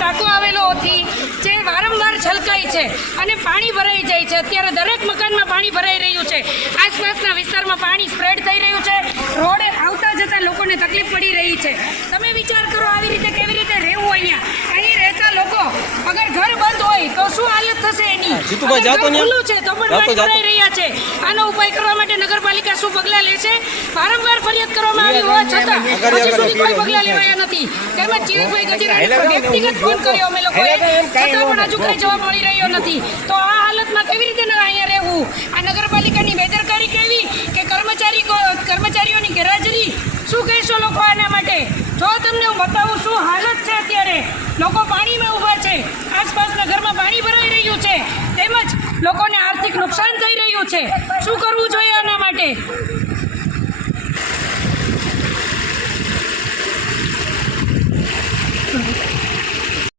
ટાંકો આવેલો હોતી, જે વારંવાર છલકાય છે અને પાણી ભરાઈ જાય છે. અત્યારે દરેક મકાનમાં પાણી ભરાઈ રહ્યું છે. આસપાસના વિસ્તારમાં પાણી સ્પ્રેડ થઈ રહ્યું છે. રોડે આવતા જતા લોકોને તકલીફ પડી રહી છે તમે વિચાર કરો આવી રીતે કેવી રીતે રહેવું અહીંયા અહીં રહેતા લોકો અગર ઘર બંધ હોય તો શું હાલત થશે એની જીતુભાઈ, જાતો ઘર ન્યા. ખુલ્લું છે તો પણ જાતો, જાતો. રહ્યા છે. આનો ઉપાય કરવા માટે નગરપાલિકા શું પગલાં લે છે? વારંવાર ફરિયાદ કરવામાં આવી હોવા છતાં હજી સુધી કોઈ પગલાં લેવાયા નથી. તેમજ ચિરાગભાઈ ગજેરાને વ્યક્તિગત ફોન કર્યો અમે લોકોએ. છતાં પણ હજુ કઈ જવાબ મળી રહ્યો નથી. તો આ હાલતમાં કેવી રીતે અહીંયા રહેવું? આ નગરપાલિકાની બેદરકારી કેવી કે કર્મચારી કો- કર્મચારીઓની ગેરહાજરી? શું કહેશો લોકો આના માટે? જો તમને હું બતાવું શું હાલત છે અત્યારે? લોકો પાણીમાં ઊભા છે. આસપાસના ઘરમાં પાણી છે તેમજ લોકોને આર્થિક નુકસાન થઈ રહ્યું છે શું કરવું જોઈએ આના માટે